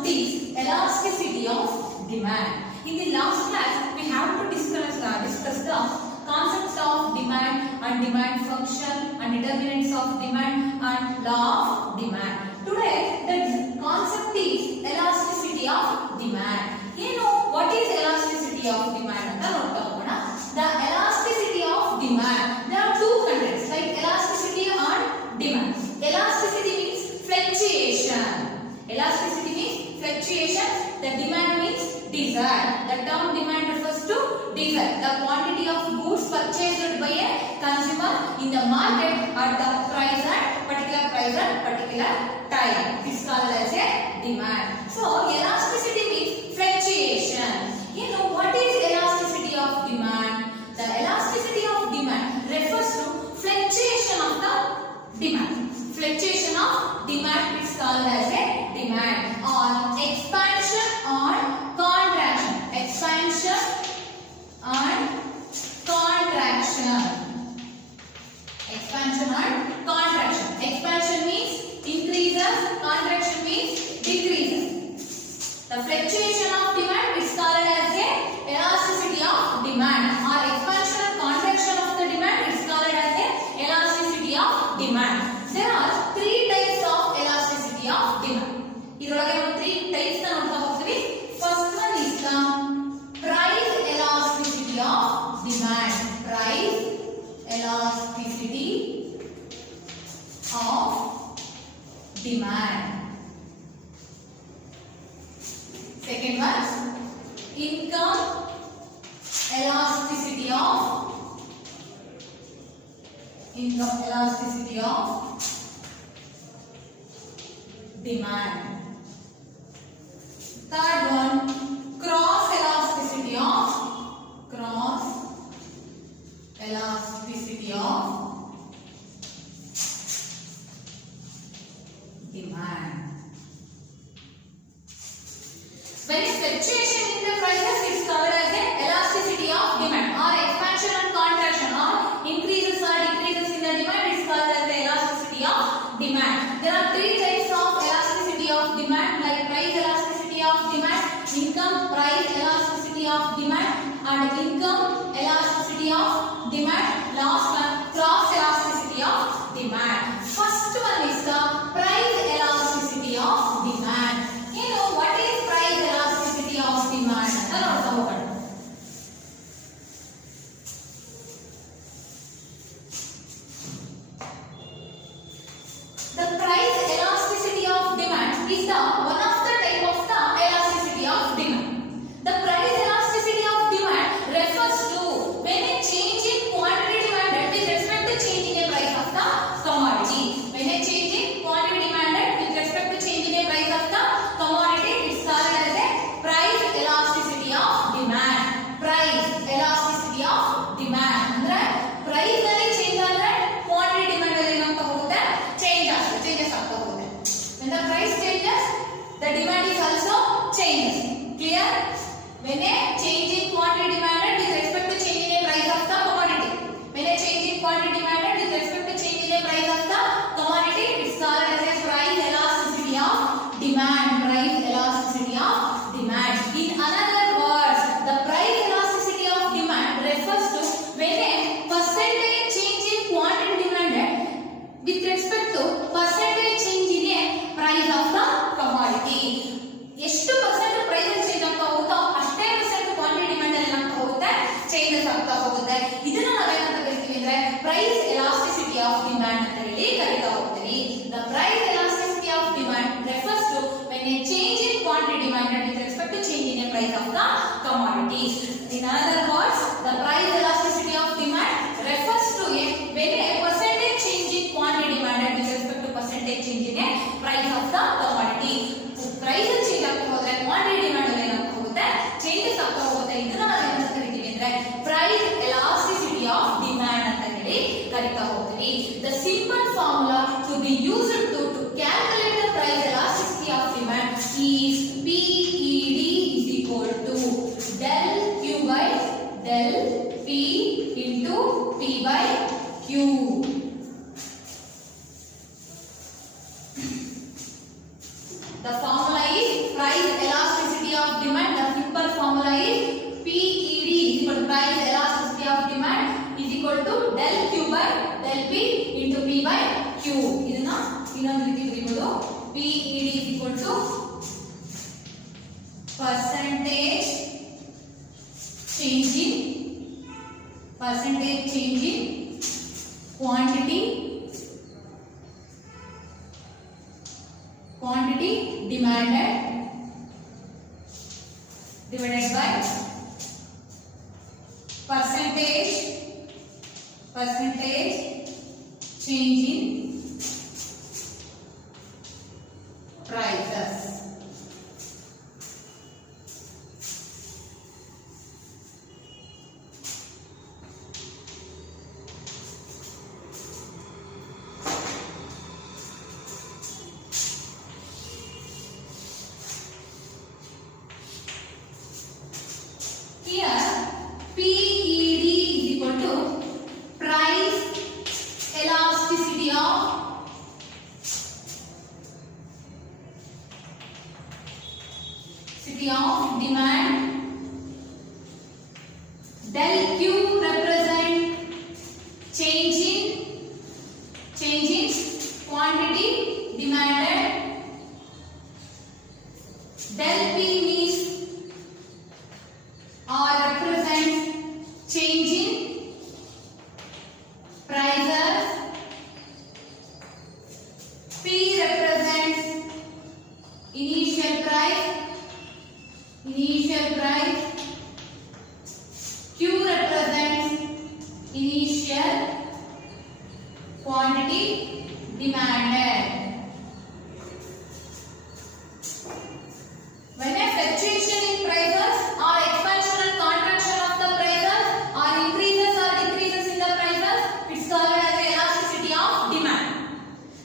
concept is elasticity of demand. In the last class, we have to discuss the concepts of demand and demand function and determinants of demand and law of demand. Today, the concept is elasticity of demand. You know what is elasticity of demand? The elasticity of demand. There are two contexts like elasticity and demand. Elasticity means fluctuation. Elasticity means fluctuation. The demand means desire. The term demand refers to desire, the quantity of goods purchased by a consumer in the market at the price at particular time. This is called as a demand. So elasticity means fluctuation. You know what is elasticity of demand? The elasticity of demand refers to fluctuation of the demand. Fluctuation of demand is called as a demand, or expansion or contraction. Expansion and contraction. Expansion and contraction. Expansion means increases, contraction means decreases. The fluctuation of demand is called as a elasticity of demand, or expansion and contraction of the demand is called as a elasticity of demand. There are three types of elasticity of demand. ಇದರೊಳಗೆ ನಾವು three types ಅನ್ನು ನೋಡ್ತಾ ಹೋಗ್ತೀವಿ. First one is the price elasticity of demand. Price elasticity of demand. Second one, income elasticity of demand. Third one, cross elasticity of demand. When is fluctuation in the prices, it is called as a elasticity of demand, or expansion and contraction, or increases or decreases in the demand, it is called as the elasticity of demand. There are three types of elasticity of demand, like price elasticity of demand, income price elasticity of demand, and income elasticity of demand. Last one, cross elasticity of demand. First one is the price elasticity of demand. You know what is price elasticity of demand? The price elasticity of demand is the one of the type of the elasticity of demand. The price elasticity of demand refers to when a change in quantity demanded with respect to change in a price of the commodity. When a change in quantity demanded with respect to change in a price of the commodity, it is called as a price elasticity of demand. Price elasticity of demand ಅಂದ್ರೆ price ಅಲ್ಲಿ change ಆದ್ರೆ quantity demand ಅಲ್ಲಿ ಏನಾಗ್ತಾ ಹೋಗುತ್ತೆ, changes ಆಗ್ತಾ ಹೋಗುತ್ತೆ. When the price changes, the demand is also changes. Clear? When a change in quantity demanded with respect to change in a price of the commodity. When a change in quantity demanded with respect to change in a price of the commodity, it is called as a price elasticity of demand. Price elasticity of demand. In another words, the price elasticity of demand refers to when a percentage change in quantity demanded with respect to percentage change in a price of the commodity. ಎಷ್ಟು percent price change ಆಗ್ತಾ ಹೋಗುತ್ತೋ ಅಷ್ಟೇ percent quantity demand ಅಲ್ಲಿ ಏನಾಗ್ತಾ ಹೋಗುತ್ತೆ, changes ಆಗ್ತಾ ಹೋಗುತ್ತೆ. ಇದನ್ನ ನಾವೇನಂತ ಕರಿತೀವಿ ಅಂದ್ರೆ ಪ್ರೈಸ್ ಎಲಾಸ್ಟಿಸಿಟಿ ಆಫ್ ಡಿಮ್ಯಾಂಡ್ ಅಂತ ಹೇಳಿ ಕರೀತಾ ಹೋಗ್ತೀವಿ. The price elasticity of demand refers to when a change in quantity demanded with respect to change in a price of the commodities. In other words, the price elasticity of demand refers to when a percentage change in quantity demanded with respect to percentage change in a price of the commodity. Price change ಆಗ್ತಾ ಹೋದ್ರೆ quantity demand ಅಲ್ಲಿ ಏನಾಗ್ತಾ ಹೋಗುತ್ತೆ, changes ಆಗ್ತಾ ಹೋಗುತ್ತೆ. ಇದನ್ನ ನಾವು ಏನಂತ ಕರಿತೀವಿ ಅಂದ್ರೆ price elasticity of demand ಅಂತ ಹೇಳಿ ಕರೀತಾ ಹೋಗ್ತೀವಿ. The simple formula to be used to calculate the price elasticity of demand is PED is equal to del Q by del P into P by Q. price elasticity of demand. The simple formula is PED is equal to price elasticity of demand is equal to del Q by del P into P by Q. ಇದನ್ನ ಇನ್ನೊಂದು ರೀತಿ ಬರೀಬಹುದು. PED is equal to percentage change in quantity demanded divided by percentage change in prices. Here PED is equal to price elasticity of demand. Del Q represent change in quantity demanded. Del P means or represent change in prices. P represents initial price. Q represents initial quantity demanded. When a fluctuation in prices or expansion and contraction of the prices or increases or decreases in the prices, it's called as elasticity of demand.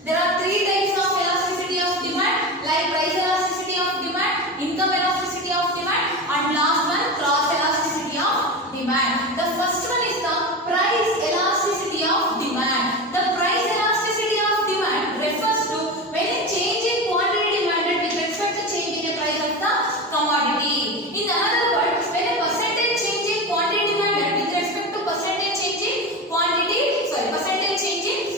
There are three types of elasticity of demand, like price elasticity of demand, income elasticity of demand, and last one, cross elasticity of demand. The first one is the price elasticity of demand. The price elasticity of demand refers to when a change in quantity demanded with respect to change in the price of the commodity. In another word, when a percentage change in quantity demanded with respect to percentage change in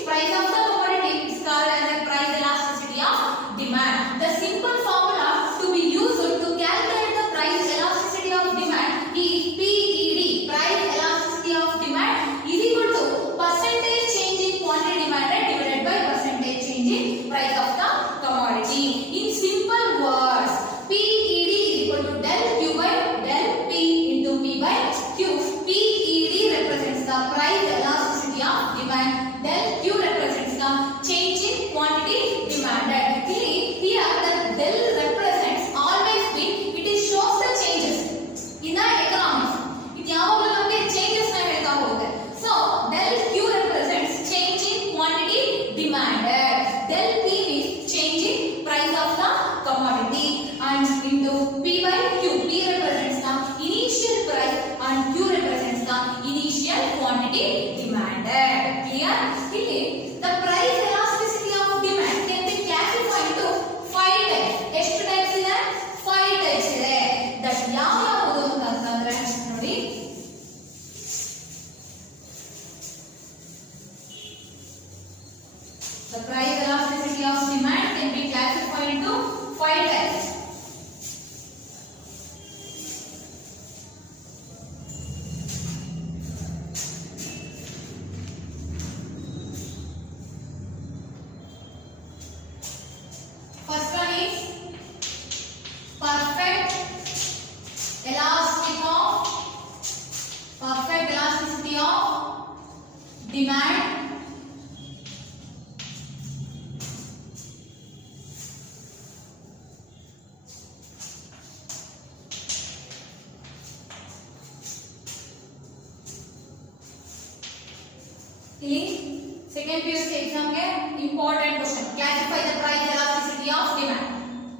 price of the commodity is called as a price elasticity of demand. The simple formula to be used to calculate the price elasticity of demand is PED, price elasticity of demand, is equal to percentage change in quantity demanded divided by percentage change in price of the commodity. In simple words, PED is equal to del Q by del P into P by Q. PED represents the price elasticity of demand. Del Q represents the change in quantity demanded. Here the del represents always been, it shows the changes in the economics. It ಯಾವಾಗಲೂ ನಮಗೆ changes ನ ಹೇಳ್ತಾ ಹೋಗುತ್ತೆ. So del Q represents change in quantity demanded. Del P is change in price of the commodity, and into P by Q. P represents the initial price and Q represents the initial quantity demanded. Clear? The price elasticity of demand can be classified into 5 types. ಎಷ್ಟು types ಇದೆ? 5 types ಇದೆ. That ಯಾವುದು ಅಂತಂದ್ರೆ ನೋಡಿ, the price elasticity of demand can be classified into 5 types. First one is perfect elasticity of demand. Second PUC exam के important question. Classify the price elasticity of demand.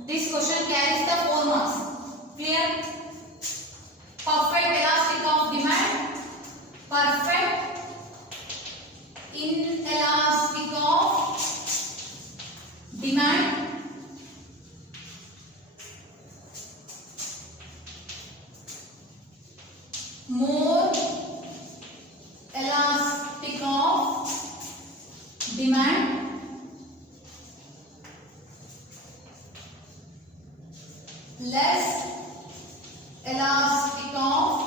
This question carries the 4 marks. Clear? Perfect elasticity of demand. Perfect inelastic of demand. less elastic of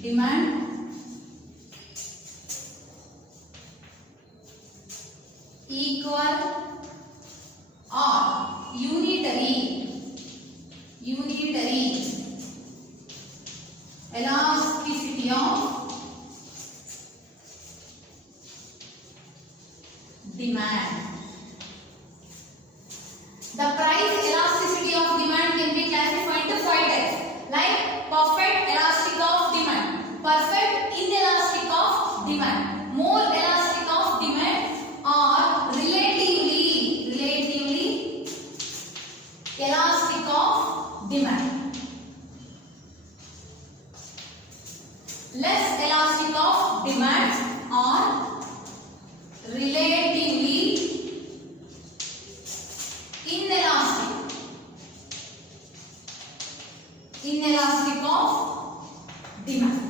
demand equal or unitary elasticity of demand. The price elasticity of demand can be classified into 5 types, like perfect elastic of demand, perfect inelastic of demand, more elastic of demand, or relatively elastic of demand. Less elastic of demand or relatively inelastic of demand.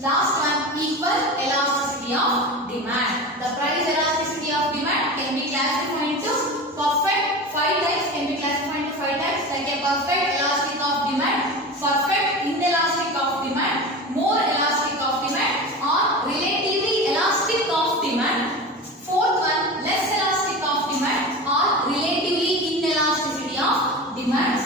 Last one, equal elasticity of demand. The price elasticity of demand can be classified into perfect 5 types, like a perfect elastic of demand, perfect inelastic of demand, more elastic of demand, or relatively elastic of demand. Fourth one, less elastic of demand or relatively inelasticity of demand.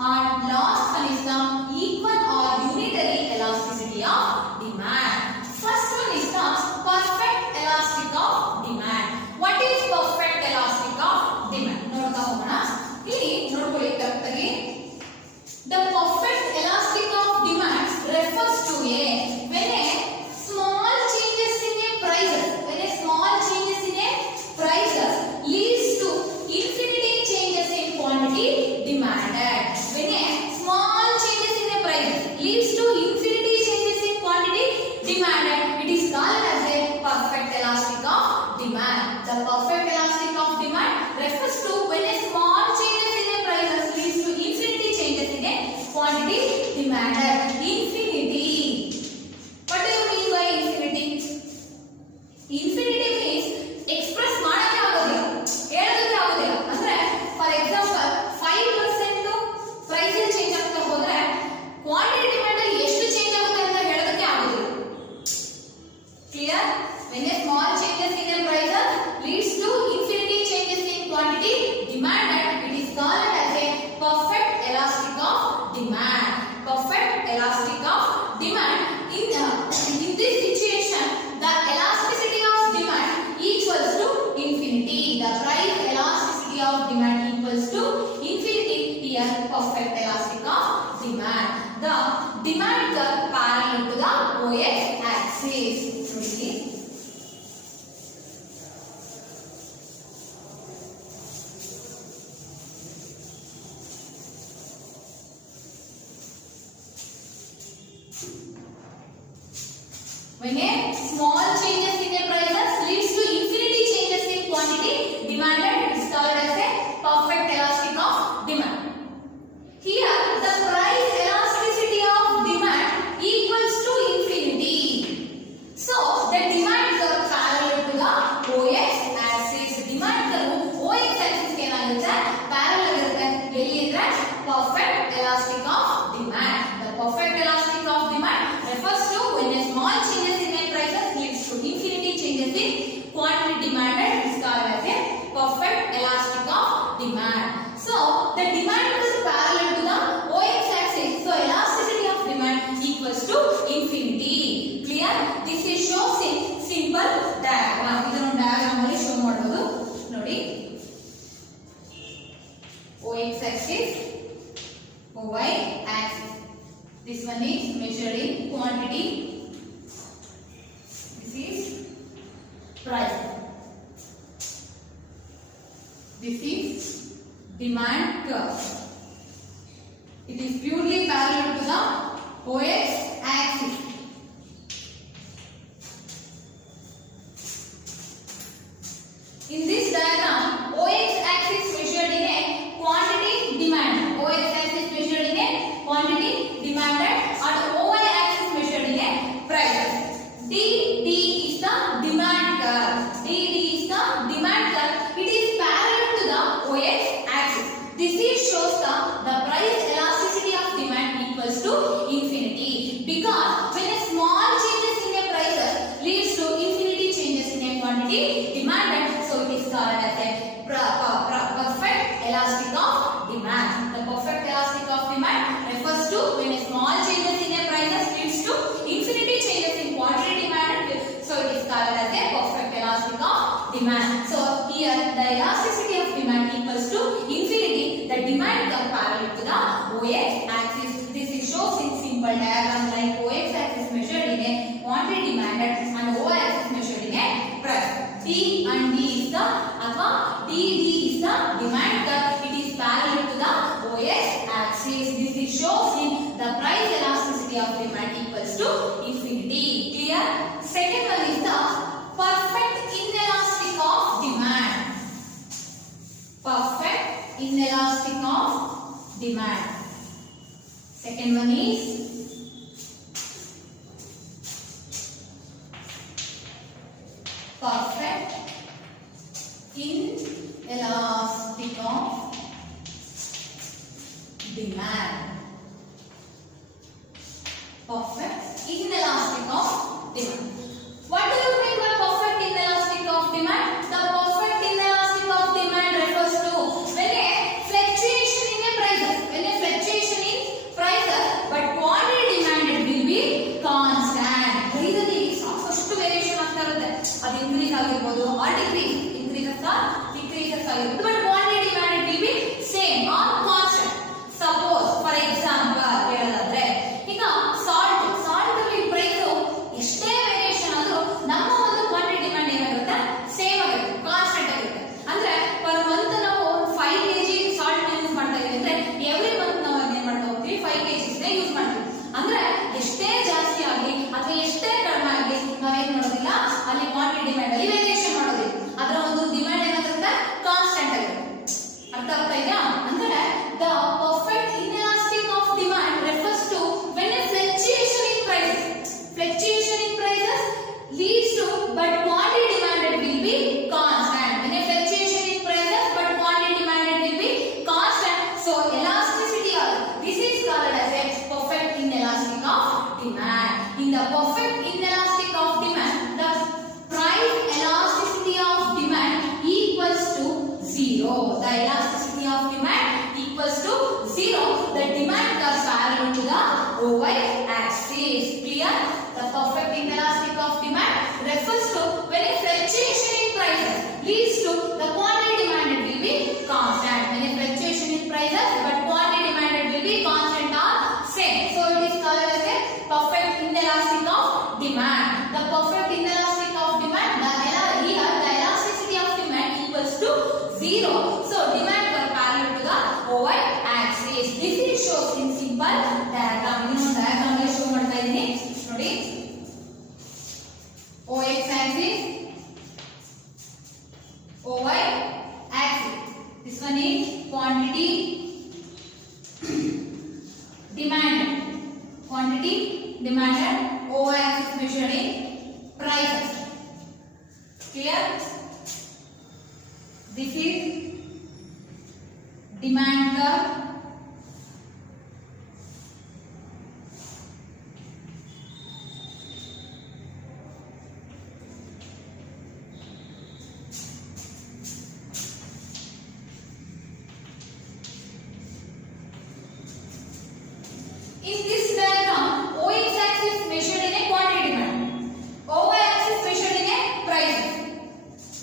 And last one is the equal or unitary elasticity of demand. First one is the perfect elastic of demand. What is perfect elastic of demand? ನೋಡ್ತಾ ಹೋಗೋಣ. ಇಲ್ಲಿ ನೋಡ್ಕೊಳ್ಳಿ ಕರೆಕ್ಟಾಗಿ. The perfect elastic of demand refers to when a small changes in a prices leads to infinity changes in quantity demanded. When a small changes in a price leads to infinity changes in quantity demanded, it is called as a perfect elastic of demand. The perfect elastic of demand refers to when a small changes in a prices leads to infinity changes in a quantity demanded. Infinity. What do you mean by infinity? Infinity means express ಮಾಡಕ್ಕೆ ಆಗೋದಿಲ್ಲ, ಹೇಳೋದಕ್ಕೆ ಆಗೋದಿಲ್ಲ. ಅಂದ್ರೆ for example 5% price change ಆಗ್ತಾ ಹೋದ್ರೆ quantity demand ಅಲ್ಲಿ ಎಷ್ಟು change ಆಗುತ್ತೆ ಅಂತ ಹೇಳೋದಕ್ಕೆ ಆಗೋದಿಲ್ಲ. Clear? When a small changes in a price leads to infinity changes in quantity demanded, it is called as a perfect elastic of demand. Perfect elastic of demand. In this situation, the elasticity of demand equals to infinity. The price elasticity of demand equals to infinity. Here, perfect elastic of demand. The demand curve parallel to the OX axis. When a small changes in a prices leads to infinity changes in quantity demanded, it is called as a perfect elastic of demand. Here, the price elasticity of demand equals to infinity. So, the demand curve parallel to the OX axis. Demand curve OX axis ಏನಾಗುತ್ತೆ? Parallel ಇರುತ್ತೆ. ಎಲ್ಲಿ ಅಂದ್ರೆ perfect elastic of demand. The perfect elastic of demand refers to when a small changes in a prices leads to infinity changes in quantity demanded. It is called as a perfect elastic of demand. So the demand is parallel to the OX axis. So elasticity of demand equals to infinity. Clear? This is shows in simple diagram. ಇದನ್ನು diagram ಅಲ್ಲಿ show ಮಾಡಬಹುದು. ನೋಡಿ. OX axis, OY axis. This one is measured in quantity. This is price. This is demand curve. It is purely parallel to the OX axis. In this diagram, OX axis measured in a quantity demand. OX axis measured in a quantity demanded, and OY axis measured in a price. DD is the demand curve. DD is the demand curve. It is parallel to the demand equals to infinity, the demand curve parallel to the OX axis. This is shows in simple diagram like OX axis measured in a quantity demanded and O axis measured in a price. T and D is the TD is the demand curve. It is parallel to the OX axis. This is shows in the price elasticity of demand equals to infinity. Clear? Second one is the perfect inelastic of demand. Perfect inelastic of demand. Second one is perfect inelastic of demand. Perfect inelastic of demand. What do you mean by perfect inelastic of demand? The perfect inelastic of demand refers to when a fluctuation in a prices, but quantity demanded will be constant. Price ಅಲ್ಲಿ ಸಾಕಷ್ಟು variation ಆಗ್ತಾ ಇರುತ್ತೆ. ಅದು increase ಆಗಿರಬಹುದು or decrease ಆಗಿರಬಹುದು. But quantity demanded will be same or constant. Suppose for example ಹೇಳೋದಾದ್ರೆ ಈಗ salt ಅಲ್ಲಿ ಪ್ರೈಸ್ ಎಷ್ಟೇ ವೇರಿಯೇಷನ್ ಆದ್ರೂ ನಮ್ಮ ಒಂದು ಕ್ವಾಂಟಿಟಿ ಡಿಮಾಂಡ್ ಏನಾಗುತ್ತೆ ಸೇಮ್ ಆಗಿರುತ್ತೆ, ಕಾನ್ಸ್ಟೆಂಟ್ ಆಗಿರುತ್ತೆ. ಅಂದ್ರೆ ಪರ್ ಮಂತ್ ನಾವು 5 kg ಸಾಲ್ಟ್ ಯೂಸ್ ಮಾಡ್ತಾ ಇದೀವಿ ಅಂದ್ರೆ ಎವ್ರಿ ಮಂತ್ ನಾವು ಏನ್ ಮಾಡ್ತಾ ಹೋಗ್ತೀವಿ 5 kg ನೇ ಯೂಸ್ ಮಾಡ್ತೀವಿ. ಅಂದ್ರೆ ಎಷ್ಟೇ ಜಾಸ್ತಿ ಆಗಲಿ ಅಥವಾ ಎಷ್ಟೇ ಕಡಿಮೆ ಆಗಲಿ ನಾವೇನ್ ಮಾಡೋದಿಲ್ಲ, ಅಲ್ಲಿ ಕ್ವಾಂಟಿಟಿ ಡಿಮಾಂಡ್ ಅಲ್ಲಿ ವೇರಿಯೇಷನ್ ಮಾಡೋದಿಲ್ಲ. ಅದರ ಒಂದು ಡಿಮಾಂಡ್ ಏನಾಗುತ್ತೆ ಕಾನ್ಸ್ಟೆಂಟ್ ಆಗಿರುತ್ತೆ. ಅರ್ಥ ಆಗ್ತಾ ಇದೆಯಾ? ಅಂದ್ರೆ the perfect inelastic of demand refers to when a fluctuation in prices leads to but quantity demanded will be constant. When a fluctuation in prices but quantity demanded will be constant, so elasticity of this is called as a perfect inelastic of demand. In the perfect inelastic of demand, the price elasticity of demand equals to 0. The elasticity of demand equals to 0. The demand curve parallel to the OY axis. Clear? The perfect inelastic of demand refers to when a fluctuation in prices leads to the quantity demanded will be constant. When a fluctuation in prices but quantity demanded will be constant or same. So it is called as a perfect inelastic of demand. The perfect inelastic of demand, the elasticity of demand equals to 0. So demand curve parallel to the OY axis. This is shows in simple diagram. This diagram ಅಲ್ಲಿ show ಮಾಡ್ತಾ ಇದೀನಿ ನೋಡಿ. OX axis, OY axis. This one is quantity demanded. Quantity demanded. OY axis measured in prices. Clear? This is demand curve. In this diagram, OX axis measured in a quantity demand, OY axis measured in a price.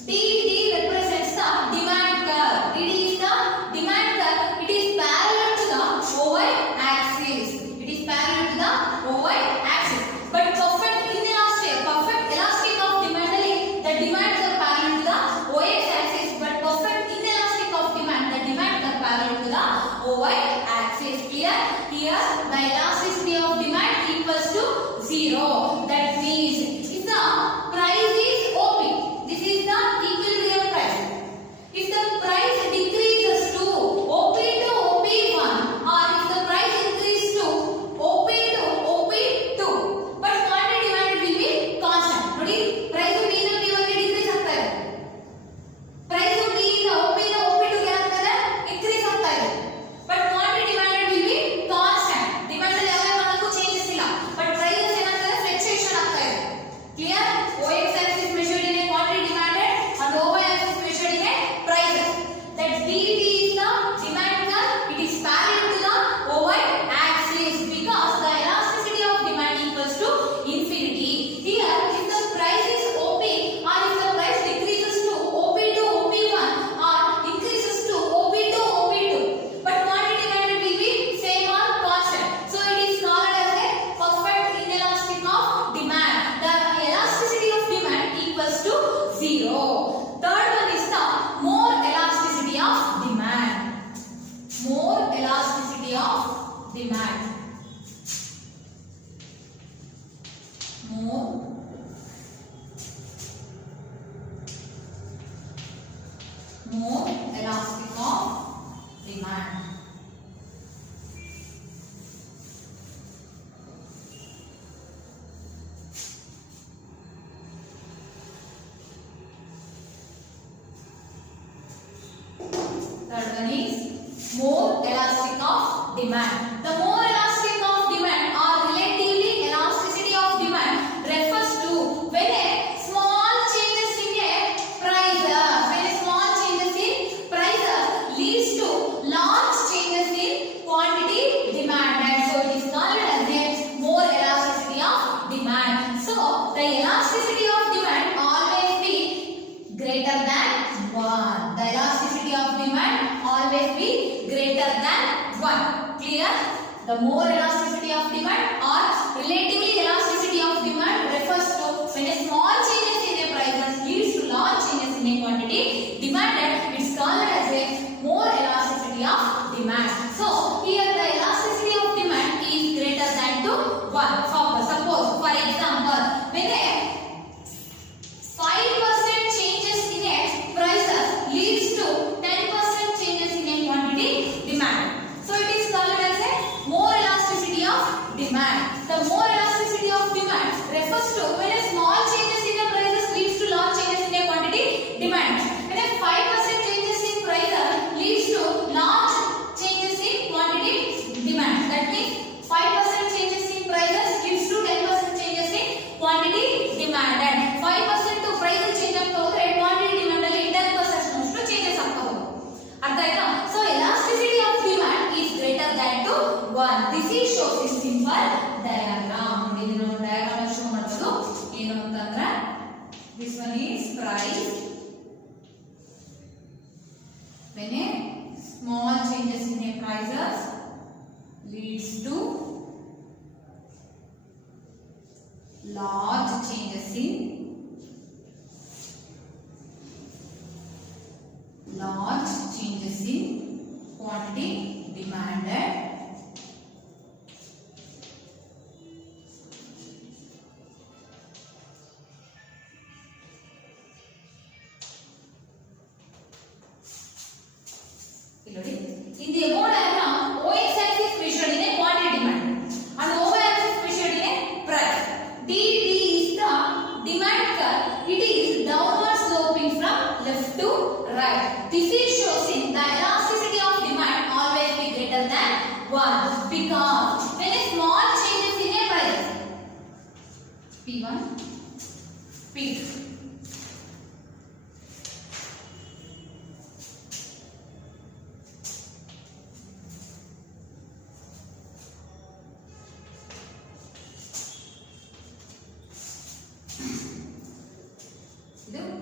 DD represents the demand curve. DD is the demand curve. It is parallel to the OY axis. It is parallel to the OY axis. But perfect elastic of demand ಅಲ್ಲಿ the demand curve parallel to the OX axis. But perfect inelastic of demand, the demand curve parallel to the OY axis. Clear? Here the elasticity of demand equals to 0. That means if the price is OP, this is the equilibrium price. If the price decreases to OP to OP1 or if the price increases to OP to OP2, but quantity demanded will be constant. ನೋಡಿ price B ಇಂದ P1 ಗೆ decrease ಆಗ್ತಾ ಇದೆ. Price B ಇಂದ OP ಇಂದ OP2 ಗೆ ಆಗ್ತಾ ಇದೆ, increase ಆಗ್ತಾ ಇದೆ. But quantity demanded will be constant. Demand ಅಲ್ಲಿ ಯಾವಾಗ more elastic of demand. Third one is more elastic of demand. The more elastic of demand or relatively elasticity of demand refers to when a small changes in a price, leads to large changes in quantity demanded. So it is called as a more elasticity of demand. So the elasticity of demand always be greater than 1. The elasticity of demand always be greater than 1. Clear? The more elasticity of demand or relatively elasticity of demand refers to when a small changes in a price leads to large changes in a quantity demanded. It's called as a more elasticity of demand. So here the elasticity of demand is greater than to 1. Suppose for example when a 5% changes in a price leads to 10% changes in a quantity demand. So it is called as a more elasticity of demand. The more elasticity of demand refers to when a small changes in a prices leads to large changes in a quantity demand. When a 5% changes in price leads to large changes in quantity demand. That means 5% changes in prices leads to 10% changes in quantity demand. And 5% to price change ಆಗ್ತೋದ್ರೆ quantity demand ಅಲ್ಲಿ 10% ಅಷ್ಟು changes ಆಗ್ತವೆ. ಅರ್ಥ ಆಯ್ತಾ? So elasticity of demand is greater than to 1. This is shows in simple diagram. ಇದನ್ನು diagram show ಮಾಡೋದು ಏನು ಅಂತಂದ್ರೆ this one is price. When a small changes in a prices leads to large changes in quantity demanded. In the above diagram, OX axis measured in a quantity demand and OY axis measured in a price. D is the demand curve. It is downward sloping from left to right. This is shows in the elasticity of demand always be greater than 1 because when a small changes in a price P1, P2.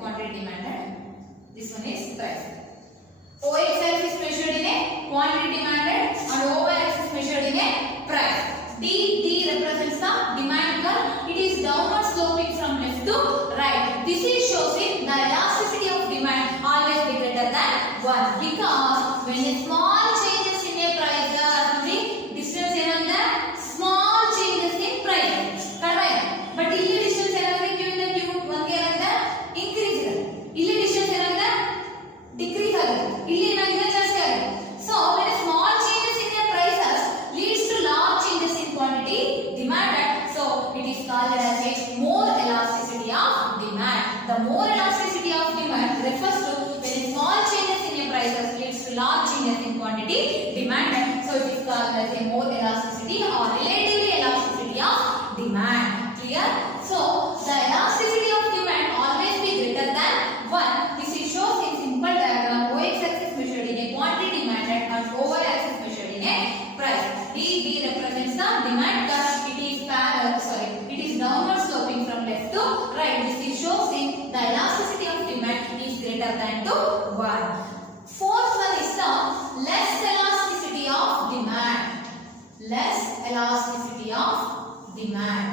Quantity demanded. This one is price. OX axis measured in a quantity demanded and OY axis measured in a price. D represents the demand curve. It is downward sloping from left to right. This is shows in the elasticity of demand always be greater than 1 because when a small changes in a price, the distance ಏನಂದ್ರೆ small changes in price. Correct? But ಇಲ್ಲಿ distance ಏನಾಗುತ್ತೆ q ಇಂದ q 1 ಗೆ ಏನಾಗುತ್ತೆ increase ಇದೆ. ಇಲ್ಲಿ distance ಏನಾಗುತ್ತೆ decrease ಆಗುತ್ತೆ. ಇಲ್ಲಿ ಏನಾಗಿದೆ ಜಾಸ್ತಿ ಆಗುತ್ತೆ. So when a small changes in a prices leads to large changes in quantity demanded. So it is called as a more elasticity of demand. The more elasticity of demand refers to when a small changes in a prices leads to large changes in quantity demanded. So it is called as a more elasticity or relatively elasticity of demand. Clear? So the elasticity of demand always be greater than 1. This is shows in simple diagram. OX axis measured in a quantity demanded and OY axis measured in a price. D represents the demand curve. It is downward sloping from left to right. This is shows in the elasticity of demand is greater than to 1. Fourth one is the less elasticity of demand. Less elasticity of demand.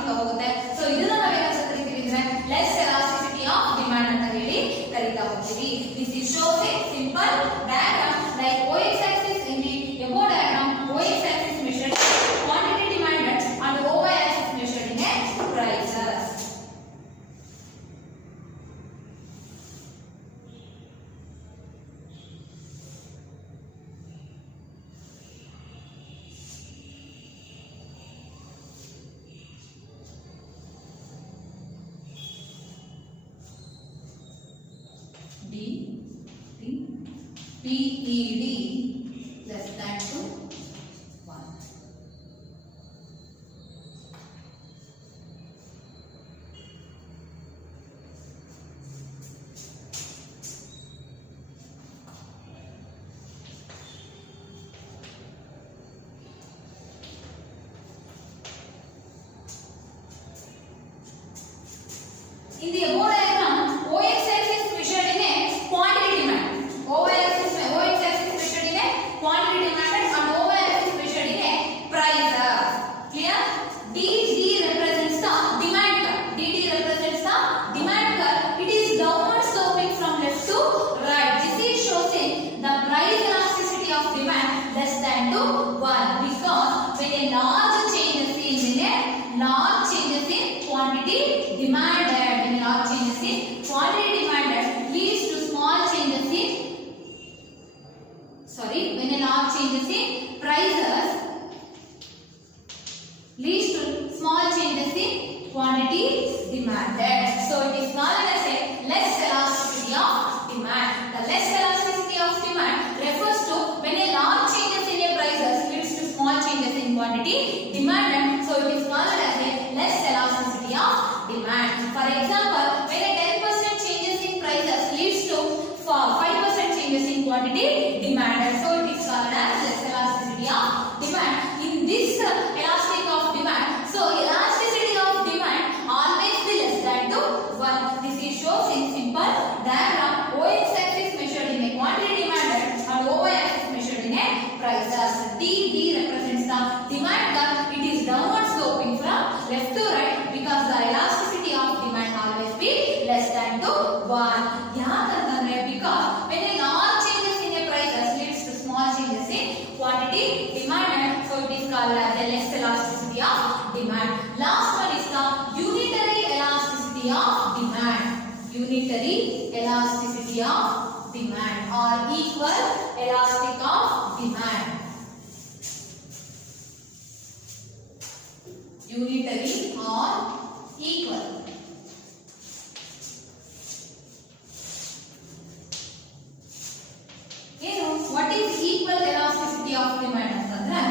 ಆಗ್ತಾ ಹೋಗುತ್ತೆ. So ಇದನ್ನ ನಾವೇನಂತ ಕರಿತೀವಿ ಅಂದ್ರೆ less elasticity of demand ಅಂತ ಹೇಳಿ ಕರೀತಾ ಹೋಗ್ತೀವಿ. This is shows A simple diagram like OX axis in the above diagram. OX axis measured quantity demanded and OY axis measured in a prices. PED less than to 1. In the above diagram, OX axis measured in a quantity demand. OX axis measured in a quantity demanded and OY axis measured in a price. Clear? DD represents the demand curve. DD represents the demand curve. It is downward sloping from left to right. This is showing the price elasticity of demand less than to 1 because when a large changes in quantity demanded, when large changes in quantity demanded leads to small changes in when a large changes in prices leads to small changes in quantity demanded. So it is called as a less elasticity of demand. The less elasticity of demand refers to when a large changes in a prices leads to small changes in quantity demanded. So it is called as a less elasticity of demand. For example, when a 10% changes in prices leads to 5% changes in quantity demanded. So it is called as less elasticity of demand. In this elastic of demand, so elasticity of demand always be less than to 1. This is shows in simple diagram. OX axis measured in a quantity demanded and OY axis measured in a prices. DD represents the demand curve. It is downward sloping from left to right because the elasticity of demand always be less than to 1. ಯಾಕಂತಂದ್ರೆ because when a large changes in a prices leads to small changes in quantity demanded, so it is called as the less elasticity of demand. Last one is the unitary elasticity of demand. Unitary elasticity of demand or equal elastic of demand. Unitary or equal. What is equal elasticity of demand antandre?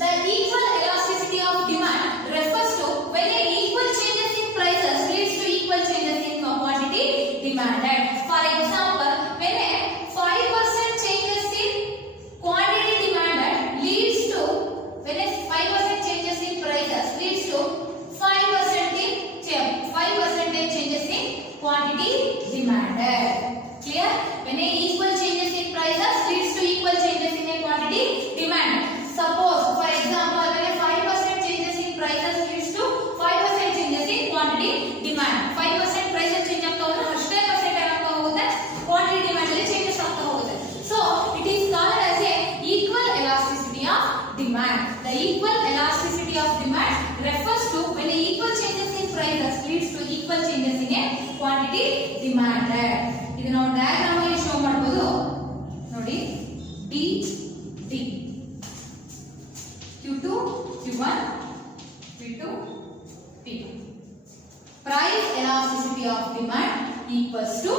The equal elasticity of demand refers to when a equal changes in prices leads to equal changes in quantity demanded. For example, when a 5% changes in quantity demanded leads to when a 5% changes in prices leads to 5% changes in quantity demanded. Clear? When a equal changes in prices leads to equal changes in a quantity demanded. Suppose, for example, when a 5% changes in prices leads to 5% changes in quantity demand. 5% prices change ಆಗ್ತಾ ಹೋದ್ರೆ ಅಷ್ಟೇ percent ಏನಾಗ್ತಾ ಹೋಗುತ್ತೆ quantity demand ಅಲ್ಲಿ changes ಆಗ್ತಾ ಹೋಗುತ್ತೆ. So it is called as a equal elasticity of demand. The equal elasticity of demand refers to when a equal changes in prices leads to equal changes in a quantity demanded. ಇದು ನಾವು diagram ಅಲ್ಲಿ show ಮಾಡಬಹುದು ನೋಡಿ. D D Q2 Q1 P2 P2. Price elasticity of demand equals to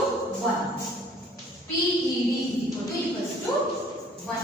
1. PED equals to 1.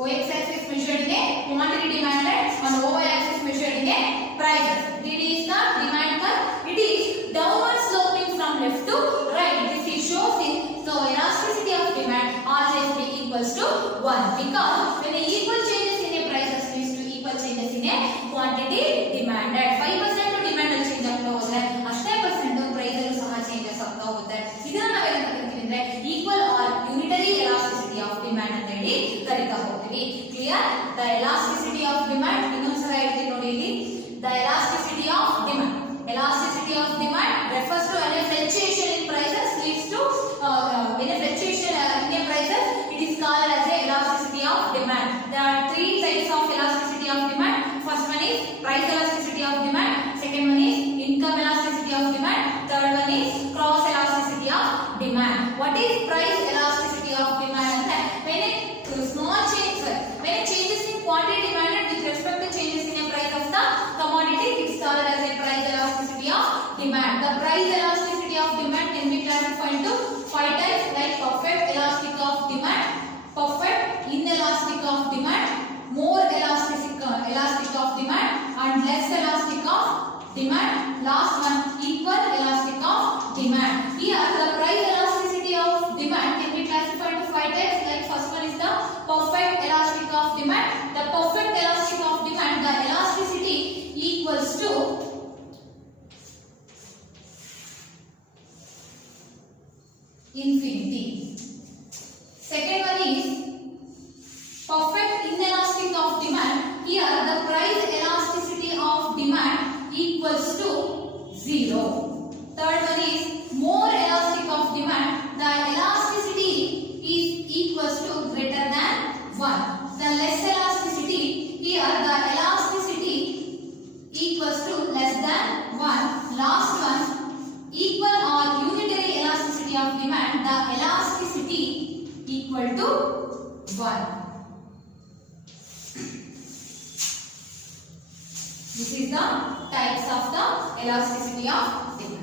OX axis measured in a quantity demanded and OY axis measured in a price. DD is the demand curve. It is downward sloping from left to right. This is shows in so elasticity of demand always be equals to 1 because when a equal changes in a prices leads to equal changes in a quantity demanded. 5% demand ಅಲ್ಲಿ change ಆಗ್ತಾ ಹೋದ್ರೆ ಅಷ್ಟೇ percent price ಅಲ್ಲೂ ಸಹ changes ಆಗ್ತಾ ಹೋಗುತ್ತೆ. ಇದನ್ನ ನಾವೇನಂತ ಕರಿತೀವಿ ಅಂದ್ರೆ equal or unitary elasticity of demand ಅಂತ ಹೇಳಿ ಕರೀತಾ ಹೋಗ್ತೀವಿ. Clear? The elasticity of demand price elasticity of demand, second one is income elasticity of demand, third one is cross elasticity of demand. What is price elasticity of demand? When a small change, when a changes in quantity demanded with respect to changes in a price of the commodity, it's called as a price elasticity of demand. The price elasticity of demand can be classified into 5 types, like perfect elastic of demand, perfect inelastic of demand, more elastic of demand, and less elastic of demand. Last one, equal elastic of demand. Here the price elasticity of demand can be classified into 5 types, like first one is the perfect elastic of demand. The perfect elastic of demand, the elasticity equals to infinity. Second one is perfect inelastic of demand. Here the price elasticity of demand equals to 0. Third one is more elastic of demand. The elasticity is equals to greater than 1. The less elasticity, here the elasticity equals to less than 1. Last one, equal or unitary elasticity of demand. The elasticity equal to 1. This is the types of the elasticity of demand.